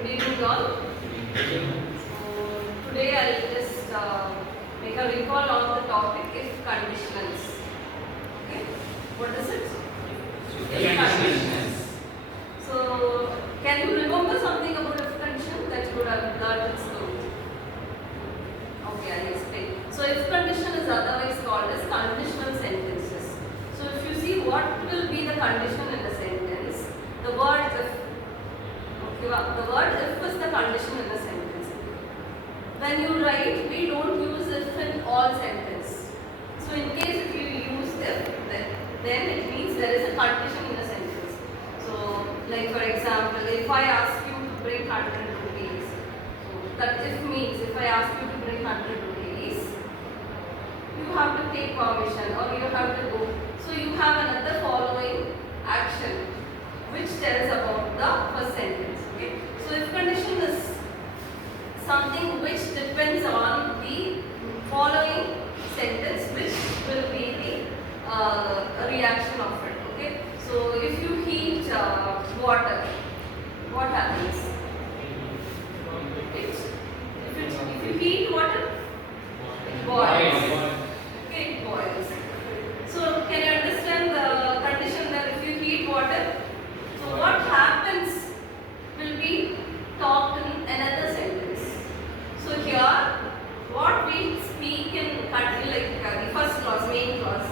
Good evening all. So today I'll just make a recall on the topic if conditionals. Okay, what is it? If conditionals. So can you remember something about if condition that you would have learned in school? Okay, I'll explain. So if condition is otherwise called as conditional sentences. So if you see what will be the condition in a sentence, the word if. The word if is the condition in the sentence. When you write, we don't use if in all sentences. So in case if you use if, then it means there is a condition in the sentence. So like for example, if I ask you to bring 100 rupees, so that if means if I ask you to bring 100 rupees, you have to take permission or you have to go. So you have another following action which tells about the first sentence. Okay? So if condition is something which depends on the following sentence, which will be the reaction of it. Okay? So if you heat water, what happens? If you heat water, it boils. Okay, it boils. So can you understand the condition that if you heat water? So what happens will be talked in another sentence. So here, what we speak in the first clause, main clause,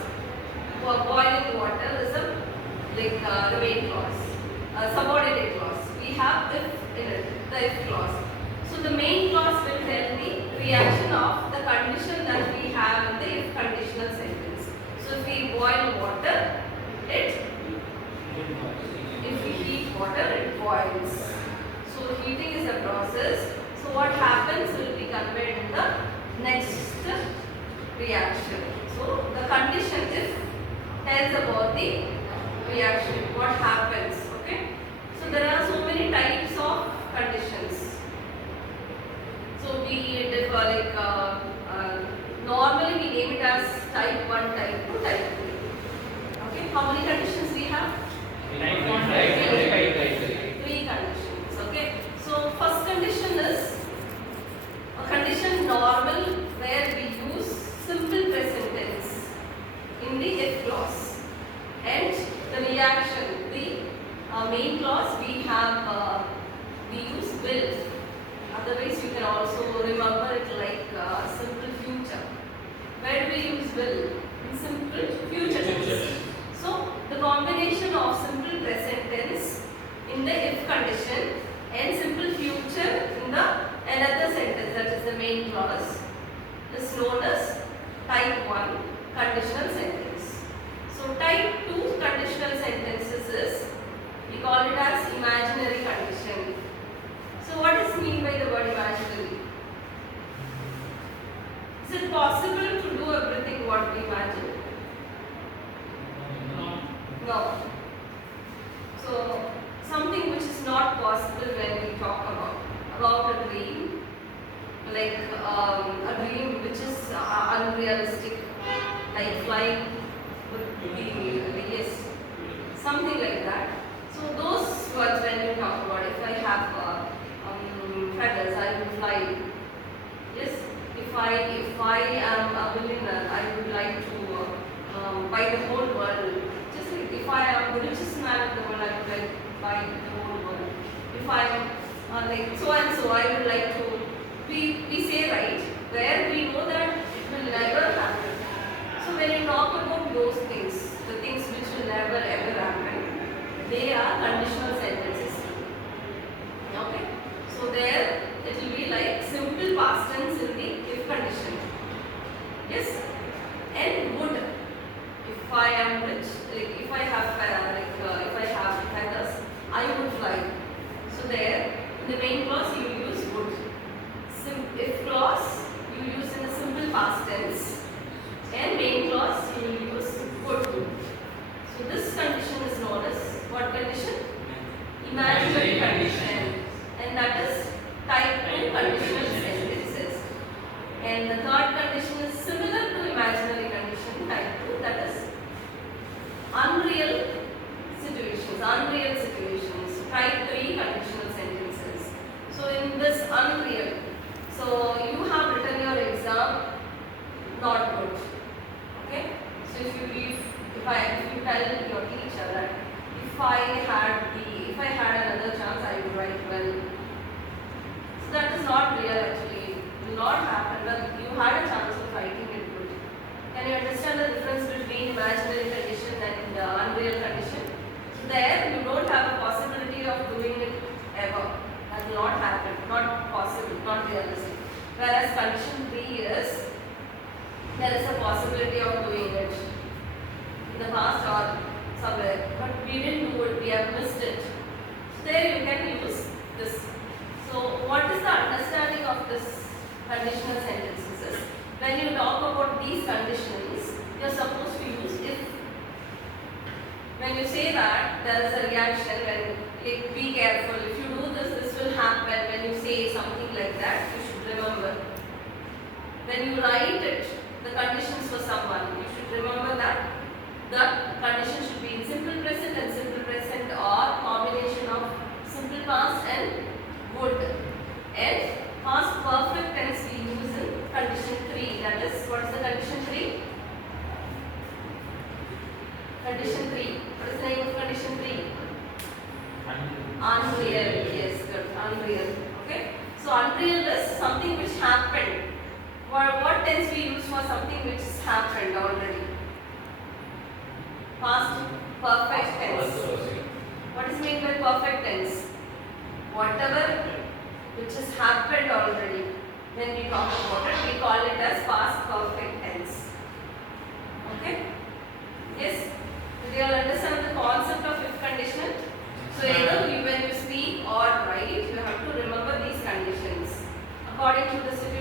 for boiling water is the main clause, subordinate clause. We have if in it, the if clause. So the main clause will tell the reaction of the condition that we have in the if conditional sentence. So if we boil water, if we heat water, it boils. So heating is a process. So what happens will be conveyed in the next reaction. So the condition if tells about the reaction, what happens. Okay. So there are so many types of conditions. So we differ normally we name it as type 1, type 2, type 3. Okay. How many conditions we have? Three conditions. Okay. So first condition is a condition normal where we use simple present tense in the if clause, and the reaction, the main clause we have we use will. Otherwise you can also remember it like simple future. Where do we use will? In simple future tense. So the combination of simple present tense in the if condition and simple future in the another sentence, that is the main clause, is known as type 1 conditional sentence. So type 2 conditional sentences is, we call it as imaginary condition. So what is mean by the word imaginary? Is it possible to do everything what we imagine? No. So something which is not possible when we talk about a dream, like a dream which is unrealistic, like flying with the yes, something like that. So those words when you talk about, if I have feathers, I will fly. Yes, if I am a millionaire, I would like to buy the whole world. Just like if I am the richest man in the world, I would like to buy the whole world. If I am like so and so, I would like to. We say right where we know that it will never happen. So when you talk about those things, the things which will never ever happen, they are conditional sentences. Okay. So there it will be like simple past tense in the if condition. Yes. And would. If I am rich, like if I have if I have feathers, I would fly. So there, in the main clause you use would. If clause you use in the simple past tense, and main clause you will use would. So this condition is known as what condition? Imaginary condition, and that is type 2 conditional sentences. And the third condition is similar to imaginary condition, type 2, that is unreal situations, type 3 conditional sentences. you had a chance of writing it good. Can you understand the difference between imaginary condition and unreal condition? So there you don't have a possibility of doing it ever. That will not happen, not possible, not realistic. Whereas condition 3 is, there is a possibility of doing it in the past or somewhere, but we didn't do it, we have missed it. So there you can use this. So what is the understanding of this conditional sentences is, when you talk about these conditions, you are supposed to use if. When you say that, there is a reaction, when like, be careful, if you do this, this will happen. When you say something like that, you should remember. When you write it, the conditions for someone, you should remember that the condition should be in simple present and simple present, or combination of simple past and would. And past perfect tense we use in condition 3. That is, what is the condition 3? Condition 3. What is the name of condition 3? Unreal. Yes, good. Unreal. Okay. So unreal is something which happened. What tense we use for something which has happened already? Past perfect tense. What is meant by perfect tense? Whatever which has happened already. When we talk about it, we call it as past perfect tense. Okay? Yes? Did you all understand the concept of if conditional? So either when you speak or write, you have to remember these conditions. According to the situation,